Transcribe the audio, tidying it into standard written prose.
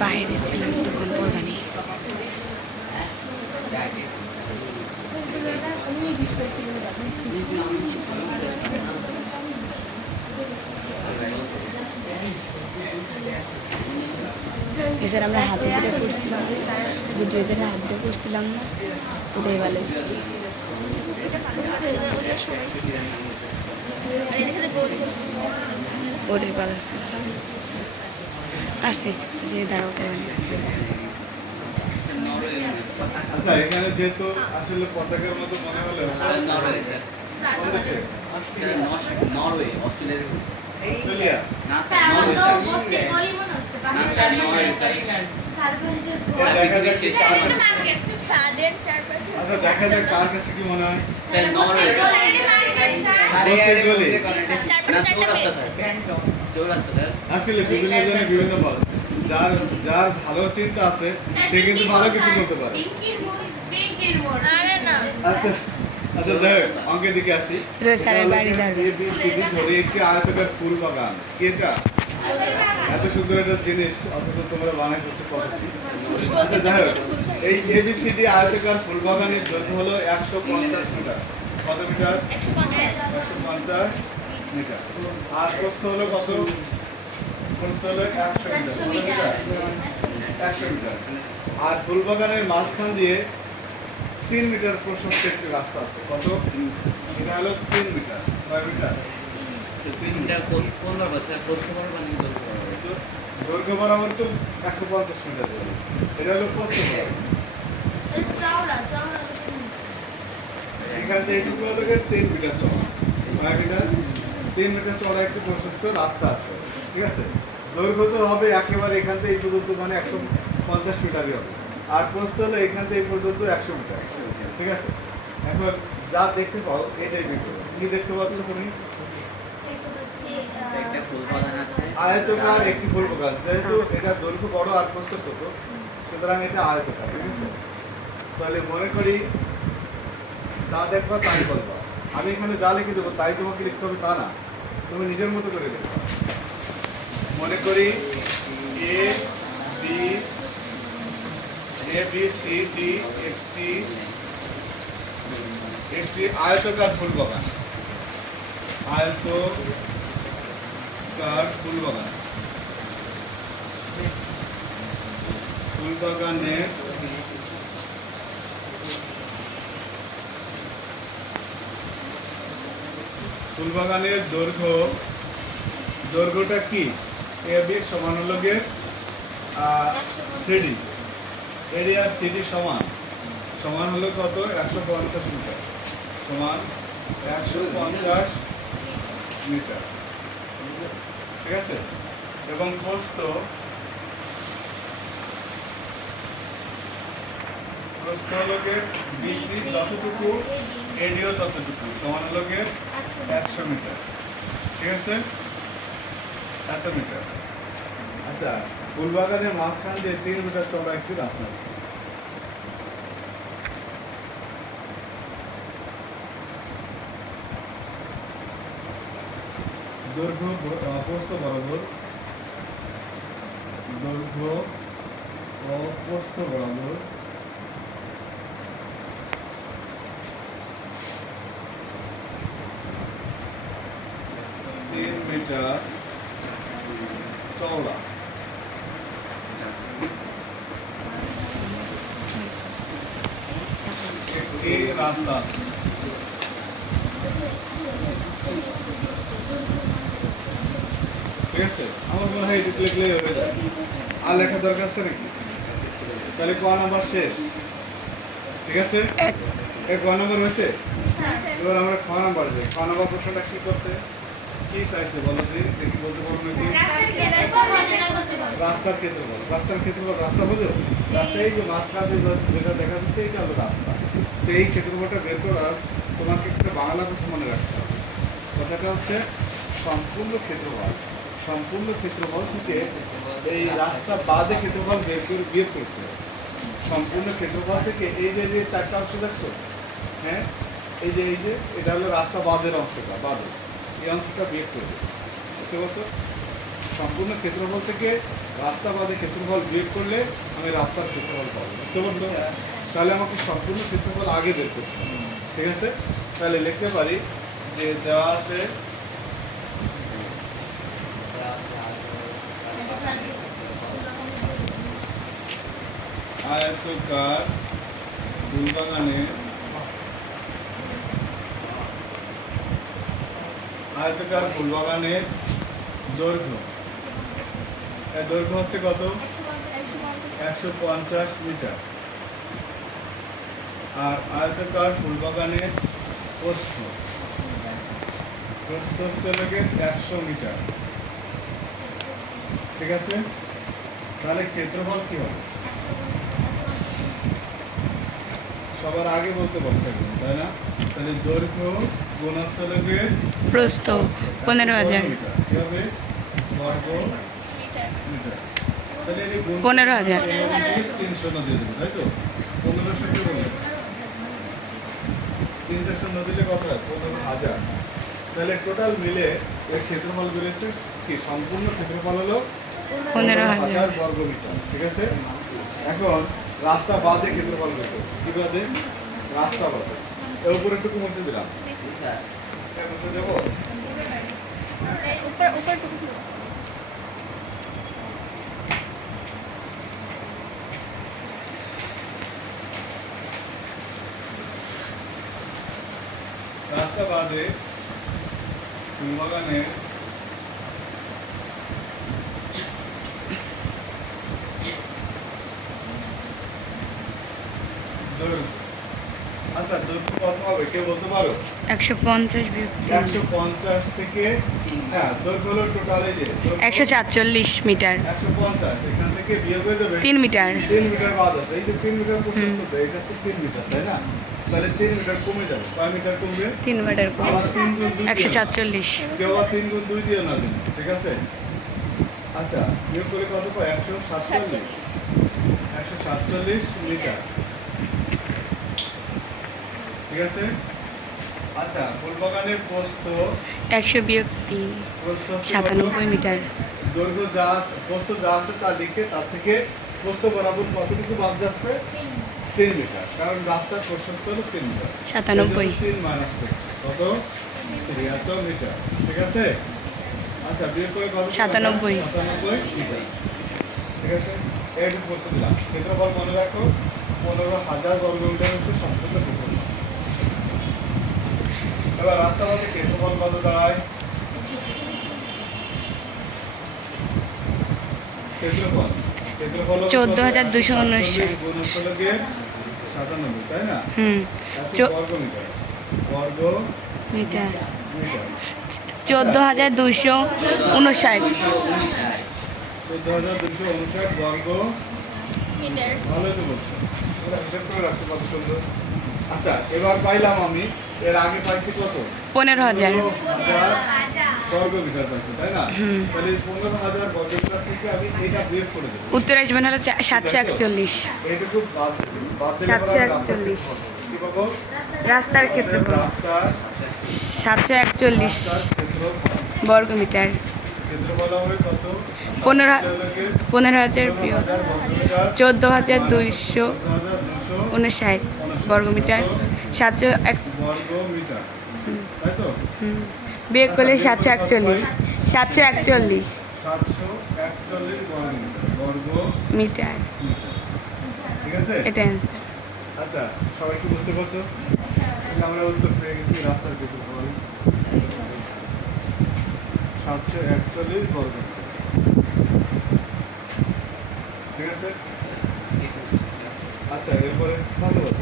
বাইরে ছিলাম তখন কোরবানি এদের আমরা হাতে ধরে করছিলাম ভিডিওদের হাত দিয়ে করছিলাম না ওটাই ভালো ওটাই ভালো আছে যে দাঁড়াও আচ্ছা এখানে যেহেতু আসলে পতাকার মতো মনে হলো নরওয়ে অস্ট্রেলিয়া আচ্ছা দেখা যাক কার কাছে কি মনে হয় আসলে বিভিন্ন জনের বিভিন্ন মত যার যার ভালো চিন্তা আছে সে কিন্তু ভালো কিছু করতে পারে আচ্ছা আচ্ছা যাই হোক অঙ্কের দিকে আসি একটি আয়তকার ফুল বাগান কেটা এত সুন্দর একটা জিনিস অথচ তোমরা বানাই করছো পদ্ধতি আচ্ছা যাই হোক এই এবিসিডি আয়তকার ফুল বাগানের দৈর্ঘ্য হলো 150 মিটার কত মিটার 150 মিটার আর প্রস্থ হলো কত প্রস্থ হলো 100 মিটার 100 মিটার আর ফুল বাগানের মাঝখান দিয়ে 3 মিটার প্রশস্ত একটি রাস্তা আছে কত এটা হলো 3 মিটার কয় মিটার 3 মিটার 15 বছর প্রস্থ বরাবর দৈর্ঘ্য বরাবর তো 150 মিটার এটা হলো প্রস্থ বরাবর এখান থেকে এইটুকু হলো 3 মিটার চওড়া কয় মিটার 3 মিটার চওড়া একটি প্রশস্ত রাস্তা আছে ঠিক আছে দৈর্ঘ্য তো হবে একেবারে এখান থেকে এই পর্যন্ত মানে 150 মিটারই হবে আর প্রস্থ হলো এখান থেকে এই পর্যন্ত 100 মিটার ঠিক আছে এখন যা দেখতে পাও এটাই বিষয় কি দেখতে পাচ্ছ তুমি একটা ফুল বাগান আছে আয়তকার একটি ফুল বাগান যেহেতু এটা দৈর্ঘ্য বড় আর প্রস্থ ছোট সুতরাং এটা আয়তকার ঠিক আছে তাহলে মনে করি যা দেখবা তাই বলবা আমি এখানে যা লিখে দেবো তাই তোমাকে লিখতে হবে তা না তুমি নিজের মতো করে লিখবা মনে করি এ বি সি ডি একটি আয়তকার ফুল বাগান ফুল বাগানের ফুল বাগানের দৈর্ঘ্যটা কি এ বি সমান হলো গিয়ে সিডি এরিয়ার সিডি সমান হলো কত 150 মিটার সমান 150 মিটার ঠিক আছে এবং প্রস্থ হলো গিয়ে বিসি যতটুকু এডিও ততটুকু সমান হলো গিয়ে 100 মিটার ঠিক আছে 100 মিটার আচ্ছা ফুলবাগানের মাঝখান দিয়ে 3 মিটার চওড়া একটি রাস্তা আছে দৈর্ঘ্য প্রস্থ বরাবর দৈর্ঘ্য ও প্রস্থ বরাবর 3 মিটার চওড়া একটি রাস্তা ঠিক আছে আমার মনে হয় এটুকু লিখলেই হয়ে যায় আর লেখা দরকার আছে নাকি তাহলে ক নাম্বার শেষ ঠিক আছে ক নাম্বার হয়েছে এবার আমরা খ নাম্বার যাই। খ নাম্বার প্রশ্নটা কি করছে, কি চাইছে বলো দেখি বলতে পারো নাকি? রাস্তার ক্ষেত্রফল। রাস্তার ক্ষেত্রফল, রাস্তা বোঝো? রাস্তা এই যে মাঝখানে যেটা দেখা যাচ্ছে এটা হলো রাস্তা। তো এই ক্ষেত্রফলটা বের করার তোমাকে একটা বাংলা কথা মনে রাখতে হবে। কথাটা হচ্ছে সম্পূর্ণ ক্ষেত্রফল। সম্পূর্ণ ক্ষেত্রফল থেকে এই রাস্তা বাদে ক্ষেত্রফল বের করে বিয়োগ করতে হবে। সম্পূর্ণ ক্ষেত্রফল থেকে এই যে যে চারটা অংশ দেখছো, হ্যাঁ, এই যে এটা হলো রাস্তা বাদের অংশটা, বাদে এই অংশটা বিয়োগ করবে। বুঝতে পারছো? সম্পূর্ণ ক্ষেত্রফল থেকে রাস্তা বাদে ক্ষেত্রফল বিয়োগ করলে আমি রাস্তার ক্ষেত্রফল পাবো। বুঝতে পারছো? তাহলে আমাকে সম্পূর্ণ ক্ষেত্রফল আগে বের করতে হবে। ঠিক আছে? তাহলে লিখতে পারি যে দেওয়া আছে আয়তকার ফুলবাগানের দৈর্ঘ্য, এর দৈর্ঘ্য হচ্ছে কত? 150 মিটার। আর আয়তকার ফুলবাগানের প্রস্থ হচ্ছে 100 মিটার। ঠিক আছে? তাহলে ক্ষেত্রফল কি হবে? সবার আগে বলতে পারছে এখন, তাই না? তাহলে দৈর্ঘ্য গুণ হচ্ছে প্রস্থ 15,000। কি হবে? বর্গ মিটার। তাহলে এই গুণ 15,000। 300 দিয়ে দেবো, তাই তো? 1500 কে বলে 300 দিলে কত হয়? 15,000। তাহলে টোটাল মিলে এর ক্ষেত্রফল বেরিয়েছে কি? সম্পূর্ণ ক্ষেত্রফল হলো 15,000 বর্গ মিটার। ঠিক আছে? এখন রাস্তা বাদে ক্ষেত্রফল বের করব। কি বাদে? রাস্তা বাদে। এর উপরে একটু মুছে দিলাম। মুছে দেবো? রাস্তা বাদে ফুলবাগানের দৈর্ঘ্য। আচ্ছা, দৈর্ঘ্য কত হবে কেউ বলতে পারো? 150 বিয়োগ 150 থেকে, হ্যাঁ, দৈর্ঘ্য হলো টোটাল এই যে 147 মিটার। 150, এখান থেকে বিয়োগ হয়ে যাবে 3 মিটার। 3 মিটার বাদ আছে। এই যে 3 মিটার প্রশস্ত, এটা তো 3 মিটার, তাই না? তাহলে 3 মিটার কমে যাবে। কয় মিটার কমবে? 3 মিটার করে আবার 3 গুণ 2 147। কেউ আবার 3 গুণ 2 দিও না দিন। ঠিক আছে? আচ্ছা, বিয়োগ করে কত পাই? 147 মিটার। ঠিক আছে? আচ্ছা, ফুলবাগানের প্রস্থ 100 বিয়োগ 3 প্রস্থ হচ্ছে 97 মিটার। দৈর্ঘ্য প্রস্থ যা আছে তা লিখে তার থেকে প্রস্থ বরাবর কতটুকু বাদ যাচ্ছে? 3 মিটার। কারণ রাস্তার প্রশস্ত হলো 3 মিটার। 97। 3 মাইনাস করছে কত? 73 মিটার। ঠিক আছে? আচ্ছা, বিয়োগ করে কত? 97 মিটার। ঠিক আছে? এইটুকু প্রশ্ন দিলাম। ক্ষেত্রফল মনে রাখো, 15,000 বর্গ মিটার হচ্ছে সম্পূর্ণ ক্ষেত্রফল। এবার রাস্তা বাদে ক্ষেত্রফল কত দাঁড়ায়? ক্ষেত্রফল 14,259 গুণ হলো 97, তাই না? এত বর্গ মিটার। বর্গ মিটার মিটার 14,259। 14,259 বর্গ মিটার। ভালোই তো বলছো, ওরা হিসাব করে রাখছে কত সুন্দর। আচ্ছা, এবার পাইলাম আমি, এর আগে পাইছি কত? 15,000 বর্গ মিটার পাইছি, তাই না? তাহলে 15,000 বর্গ মিটার থেকে আমি এটা বিয়োগ করে দেবো। উত্তর আসবেন হলো 741। এইটুকু বাদ দিলে 741 কি পাবো? রাস্তার ক্ষেত্রফল রাস্তার 741 বর্গ মিটার। ক্ষেত্রফল হবে কত? 15,000 বিয়োগ 14,259 বর্গ মিটার। 701 বর্গ মিটার, তাই তো? বিয়োগ করলে 741 741 741 বর্গ মিটার। ঠিক আছে? এটা অ্যান্সার। আচ্ছা, সবাই কি বুঝতে পারছো? আমরা উত্তর পেয়ে গেছি। রাস্তার ক্ষেত্রফল 741 বর্গ মিটার। ঠিক আছে? আচ্ছা, এরপরে ধন্যবাদ।